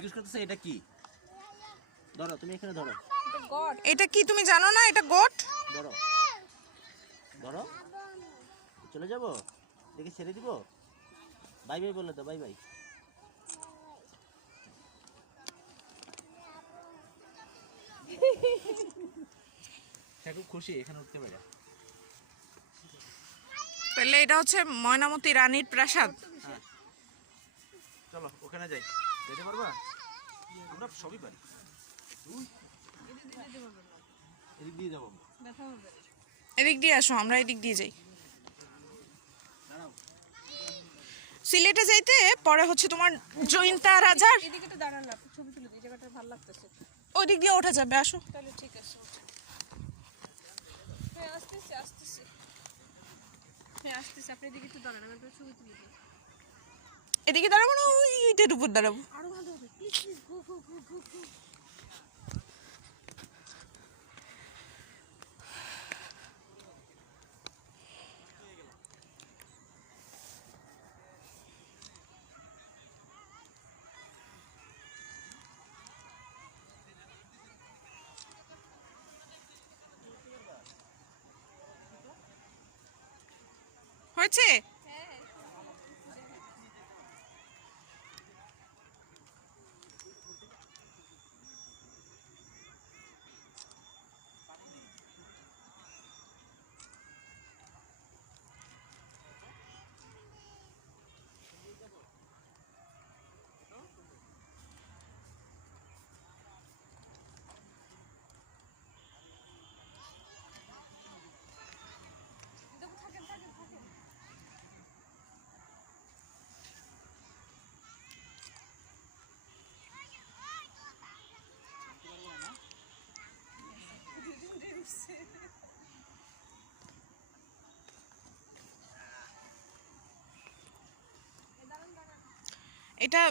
জিজ্ঞেস করতেছে এটা কি। ধরো তুমি এখানে ধরো। এটা কি তুমি জানো না এটা গোট? ধরো ধরো চলে যাব, দেখে ছেড়ে দিব। বাই বাই বলে তো, বাই বাই। খুব খুশি এখানে উঠতে পারে। তাহলে এটা হচ্ছে ময়নামতি রানীর প্রাসাদ। হ্যাঁ চলো ওখানে যাই। যেতে পারবা? আমরা সবই পারি। এদিক দিয়ে যাবো। এদিক দিয়ে আসো, আমরা এদিক দিয়ে যাই। সিলেটে যাইতে পরে হচ্ছে তোমার জয়ন্তা রাজার এদিকে তো দাঁড়ান না, ছবি তুলে দিই, জায়গাটা ভালো লাগতেছে। ওই দিক দিয়ে ওঠা যাবে, আসো। তাহলে ঠিক আছে, হ্যাঁ আসতেছে আসতেছে, হ্যাঁ আসতেছে। আপনি এদিকে একটু দাঁড়ান, আমি একটা ছবি তুলে দিই। এদিকে দাঁড়াবো না ওই ইটের উপর দাঁড়াবো? আরো ভালো হবে, প্লিজ প্লিজ, গো গো গো গো গো। হয়েছে? এটা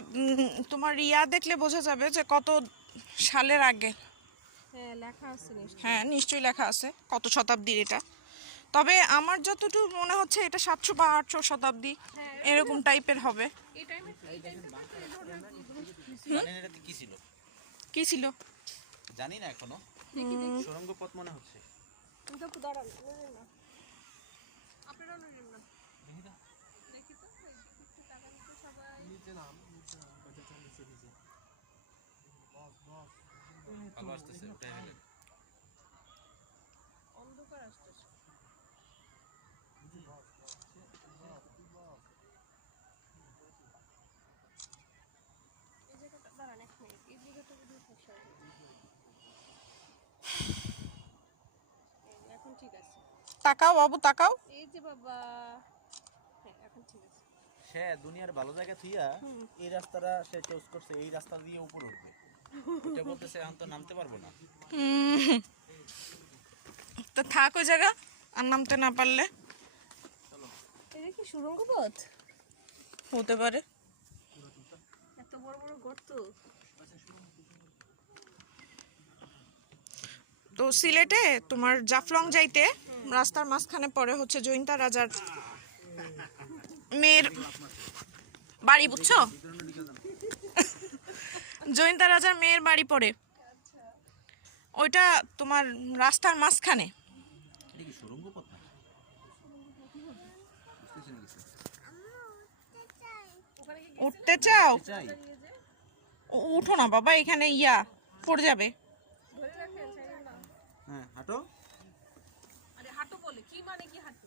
তোমার ইয়া দেখলে বোঝা যাবে যে কত সালের আগে। হ্যাঁ লেখা আছে নিশ্চয়ই। হ্যাঁ নিশ্চয়ই লেখা আছে কত শতাব্দীর এটা। তবে আমার যতটুকু মনে হচ্ছে এটা 700 বা 800 শতাব্দী এরকম টাইপের হবে। এই টাইমে জানেন এটাতে কি ছিল? কি ছিল জানি না এখনো। সুড়ঙ্গ পথ মনে হচ্ছে। তুমি তো দাঁড়ান, নড়েন না, আপনারাও নড়েন না। দেখি তো একটু তাকান তো সবাই। নিচে নাম, নিচে নাম, বাচ্চা নিচে নিচে। বস বস ভালো আসতেছে, উঠে গেলেন। অন্ধকার আসতেছে। বস বস বস। এই জায়গাটা দাঁড়ান এক মিনিট, এই জায়গাটা যদি ফসা এখন ঠিক আছে। তাকাও বাবু তাকাও। এই যে বাবা, হ্যাঁ এখন ঠিক আছে। সে দুনিয়ার ভালো জায়গা থুইয়া এই রাস্তাটা সে চুজ করছে, এই রাস্তা দিয়ে উপরে উঠবে। এটা বলতেছে এখন তো নামতে পারবো না। তো থাক ওই জায়গা, আর নামতে না পারলে। এটা কি সুড়ঙ্গ পথ? হতে পারে। এত বড় বড় গর্ত। তো সিলেটে তোমার জাফলং যাইতে রাস্তার মাঝখানে পড়ে হচ্ছে জয়ন্তা রাজার মেয়ের বাড়ি, বুঝছো? জয়ন্তা রাজার মেয়ের বাড়ি পড়ে, ওইটা তোমার রাস্তার মাঝখানে। এটা কি সুড়ঙ্গ পথ না? উঠতে চাও? চাই। উঠো না বাবা, এখানে ইয়া পড়ে যাবে। ধরে রাখেন, ছাড়েন না। হ্যাঁ হাঁটো। আরে হাঁটো বলে কি, মানে কি হাঁটো?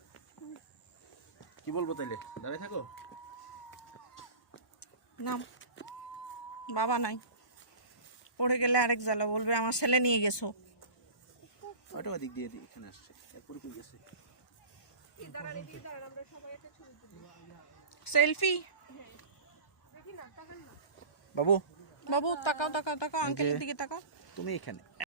কি বলবো তাইলে, দাঁড়ায় থাকো। নাম বাবা নাই, পড়ে গেলে আরেক জ্বালা, বলবে আমার ছেলে নিয়ে গেছো। ওটা ওদিক দিয়ে এখানে আসছে, এরপরে কই গেছে? এই দাঁড়ান, এই দাঁড়ান, আমরা সবাই একটা ছবি তুলি। সেলফি। দেখি না, তাকান না। বাবু বাবু তাকাও তাকাও তাকাও, আঙ্কেলের দিকে তাকাও। তুমি এখানে।